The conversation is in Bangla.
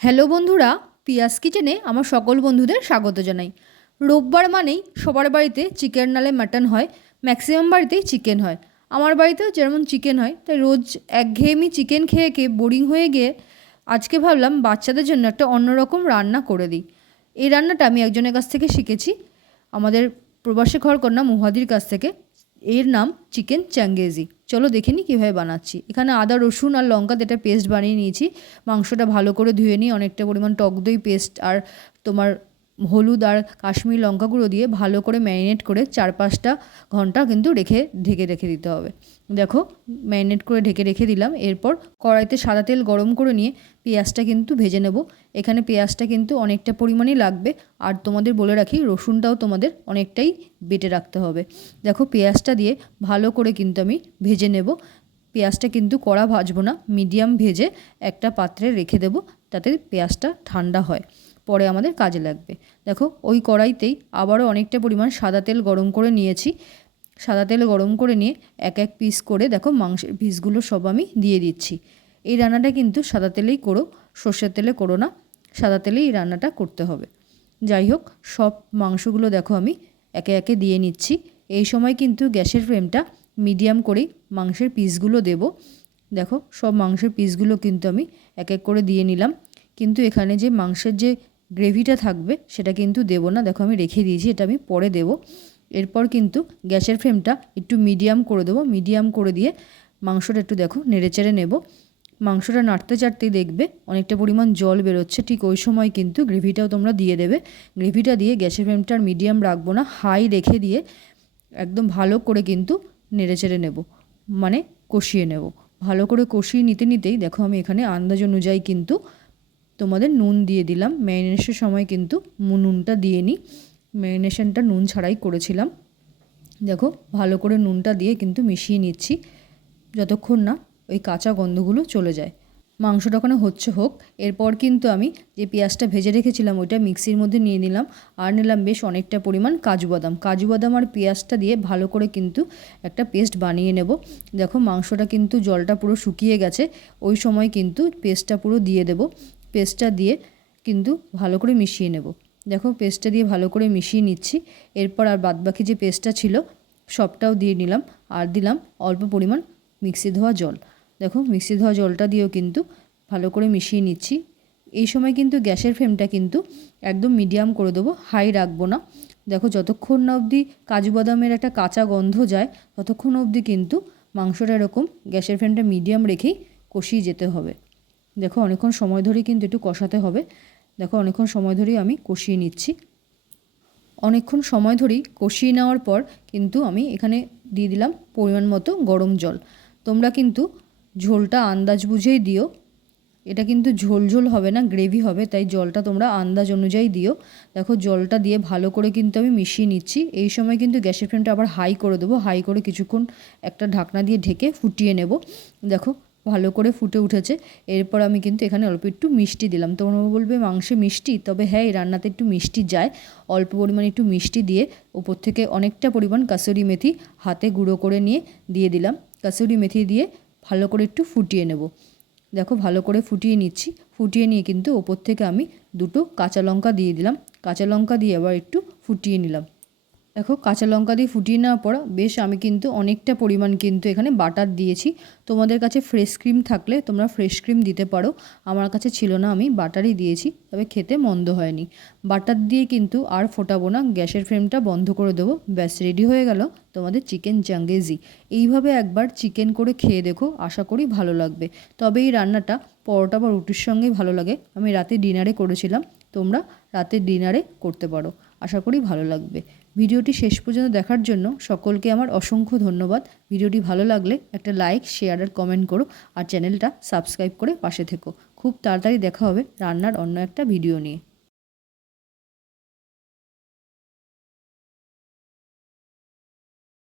হ্যালো বন্ধুরা, পিয়াস কিচেনে আমার সকল বন্ধুদের স্বাগত জানাই। রোববার মানেই সবার বাড়িতে চিকেন নালে মাটন হয়, ম্যাক্সিমাম বাড়িতেই চিকেন হয়। আমার বাড়িতেও যেমন চিকেন হয়, তাই রোজ একঘেয়েমি চিকেন খেয়ে খেয়ে বোরিং হয়ে গিয়ে আজকে ভাবলাম বাচ্চাদের জন্য একটা অন্যরকম রান্না করে দিই। এই রান্নাটা আমি একজনের কাছ থেকে শিখেছি, আমাদের প্রবাসী ঘরকন্যা মুহাদির কাছ থেকে। এর নাম চিকেন চাঙ্গেজি। চলো দেখে নিই কীভাবে বানাচ্ছি। এখানে আদা রসুন আর লঙ্কা দিয়ে একটা পেস্ট বানিয়ে নিয়েছি। মাংসটা ভালো করে ধুয়ে নিই, অনেকটা পরিমাণ টক দই পেস্ট আর তোমার হলুদ আর কাশ্মীরি লঙ্কা গুঁড়ো দিয়ে ভালো করে ম্যারিনেট করে 4-5টা ঘন্টা কিন্তু ঢেকে রেখে দিতে হবে। দেখো ম্যারিনেট করে ঢেকে রেখে দিলাম। এরপর কড়াইতে সাদা তেল গরম করে নিয়ে পেঁয়াজটা কিন্তু ভেজে নেব। এখানে পেঁয়াজটা কিন্তু অনেকটা পরিমাণেই লাগবে, আর তোমাদের বলে রাখি রসুনটাও তোমাদের অনেকটাই বেটে রাখতে হবে। দেখো পেঁয়াজটা দিয়ে ভালো করে কিন্তু আমি ভেজে নেব। পেঁয়াজটা কিন্তু কড়া ভাজবো না, মিডিয়াম ভেজে একটা পাত্রে রেখে দেব, তাতে পেঁয়াজটা ঠান্ডা হয়, পরে আমাদের কাজে লাগবে। দেখো ওই কড়াইতেই আবারও অনেকটা পরিমাণ সাদা তেল গরম করে নিয়েছি। সাদা তেল গরম করে নিয়ে এক এক পিস করে দেখো মাংসের পিসগুলো সব আমি দিয়ে দিচ্ছি। এই রান্নাটা কিন্তু সাদা তেলেই করো, সর্ষের তেলে করো না, সাদা তেলেই এই রান্নাটা করতে হবে। যাই হোক, সব মাংসগুলো দেখো আমি একে একে দিয়ে নিচ্ছি। এই সময় কিন্তু গ্যাসের ফ্লেমটা মিডিয়াম করেই মাংসের পিসগুলো দেব। দেখো সব মাংসের পিসগুলো কিন্তু আমি এক এক করে দিয়ে নিলাম, কিন্তু এখানে যে মাংসের যে গ্রেভিটা থাকবে সেটা কিন্তু দেব না। দেখো আমি রেখে দিয়েছি, এটা আমি পরে দেব। এরপর কিন্তু গ্যাসের ফ্লেমটা একটু মিডিয়াম করে দেবো। মিডিয়াম করে দিয়ে মাংসটা একটু দেখো নেড়েচেড়ে নেব। মাংসটা নাড়তে চাড়তেই দেখবে অনেকটা পরিমাণ জল বেরোচ্ছে, ঠিক ওই সময় কিন্তু গ্রেভিটাও তোমরা দিয়ে দেবে। গ্রেভিটা দিয়ে গ্যাসের ফ্লেমটা আর মিডিয়াম রাখবো না, হাই রেখে দিয়ে একদম ভালো করে কিন্তু নেড়েচেড়ে নেব, মানে কষিয়ে নেব। ভালো করে কষিয়ে নিতে নিতেই দেখো আমি এখানে আন্দাজ অনুযায়ী কিন্তু তোমাদের নুন দিয়ে দিলাম। ম্যারিনেশনের সময় কিন্তু নুনটা দিয়ে নিই, ম্যারিনেশনটা নুন ছাড়াই করেছিলাম। দেখো ভালো করে নুনটা দিয়ে কিন্তু মিশিয়ে নিচ্ছি যতক্ষণ না ওই কাঁচা গন্ধগুলো চলে যায়। মাংসটা ওখানে হোক। এরপর কিন্তু আমি যে পেঁয়াজটা ভেজে রেখেছিলাম ওইটা মিক্সির মধ্যে নিয়ে নিলাম, আর নিলাম বেশ অনেকটা পরিমাণ কাজু বাদাম আর পেঁয়াজটা দিয়ে ভালো করে কিন্তু একটা পেস্ট বানিয়ে নেব। দেখো মাংসটা কিন্তু জলটা পুরো শুকিয়ে গেছে, ওই সময় কিন্তু পেস্টটা পুরো দিয়ে দেব। পেস্টটা দিয়ে কিন্তু ভালো করে মিশিয়ে নেব। দেখো পেস্টটা দিয়ে ভালো করে মিশিয়ে নিচ্ছি। এরপর আর বাদবাকি যে পেস্টটা ছিল সবটাও দিয়ে নিলাম, আর দিলাম অল্প পরিমাণ মিক্সি ধোয়া জল। দেখো মিক্সি ধোয়া জলটা দিয়েও কিন্তু ভালো করে মিশিয়ে নিচ্ছি। এই সময় কিন্তু গ্যাসের ফ্লেমটা কিন্তু একদম মিডিয়াম করে দেবো, হাই রাখবো না। দেখো যতক্ষণ না অবধি কাজু বাদামের একটা কাঁচা গন্ধ যায় ততক্ষণ অবধি কিন্তু মাংসটা এরকম গ্যাসের ফ্লেমটা মিডিয়াম রেখেই কষিয়ে যেতে হবে। দেখো অনেকক্ষণ সময় ধরেই কিন্তু একটু কষাতে হবে। দেখো অনেকক্ষণ সময় ধরেই আমি কষিয়ে নিচ্ছি। অনেকক্ষণ সময় ধরেই কষিয়ে নেওয়ার পর কিন্তু আমি এখানে দিয়ে দিলাম পরিমাণ মতো গরম জল। তোমরা কিন্তু ঝোলটা আন্দাজ বুঝেই দিও, এটা কিন্তু ঝোল ঝোল হবে না, গ্রেভি হবে, তাই জলটা তোমরা আন্দাজ অনুযায়ী দিও। দেখো জলটা দিয়ে ভালো করে কিন্তু আমি মিশিয়ে নিচ্ছি। এই সময় কিন্তু গ্যাসের ফ্লেমটা আবার হাই করে দেবো, হাই করে কিছুক্ষণ একটা ঢাকনা দিয়ে ঢেকে ফুটিয়ে নেব। দেখো ভালো করে ফুটে উঠেছে। এরপর আমি কিন্তু এখানে অল্প একটু মিষ্টি দিলাম। তোমরা বলবে মাংসে মিষ্টি, তবে হ্যাঁ এই রান্নাতে একটু মিষ্টি যায়। অল্প পরিমাণে একটু মিষ্টি দিয়ে ওপর থেকে অনেকটা পরিমাণ কাসুরি মেথি হাতে গুঁড়ো করে নিয়ে দিয়ে দিলাম। কাসুরি মেথি দিয়ে ভালো করে একটু ফুটিয়ে নেব। দেখো ভালো করে ফুটিয়ে নিচ্ছি। ফুটিয়ে নিয়ে কিন্তু ওপর থেকে আমি 2টো কাঁচা লঙ্কা দিয়ে দিলাম। কাঁচা লঙ্কা দিয়ে আবার একটু ফুটিয়ে নিলাম। দেখো কাঁচা লঙ্কা দিয়ে ফুটিয়ে নেওয়ার পর বেশ আমি কিন্তু অনেকটা পরিমাণ কিন্তু এখানে বাটার দিয়েছি। তোমাদের কাছে ফ্রেশ ক্রিম থাকলে তোমরা ফ্রেশ ক্রিম দিতে পারো, আমার কাছে ছিল না, আমি বাটারই দিয়েছি, তবে খেতে মন্দ হয়নি। বাটার দিয়ে কিন্তু আর ফোটাবো না, গ্যাসের ফ্লেমটা বন্ধ করে দেবো। ব্যাস রেডি হয়ে গেল তোমাদের চিকেন চাঙ্গেজি। এইভাবে একবার চিকেন করে খেয়ে দেখো, আশা করি ভালো লাগবে। তবে এই রান্নাটা পরোটা বা রুটির সঙ্গেই ভালো লাগে। আমি রাতে ডিনারে করেছিলাম, তোমরা রাতে ডিনারে করতে পারো, আশা করি ভালো লাগবে। ভিডিওটি শেষ পর্যন্ত দেখার জন্য সকলকে আমার অসংখ্য ধন্যবাদ। ভিডিওটি ভালো লাগলে একটা লাইক, শেয়ার আর কমেন্ট করো, আর চ্যানেলটা সাবস্ক্রাইব করে পাশে থেকো। খুব তাড়াতাড়ি দেখা হবে রান্নার অন্য একটা ভিডিও নিয়ে।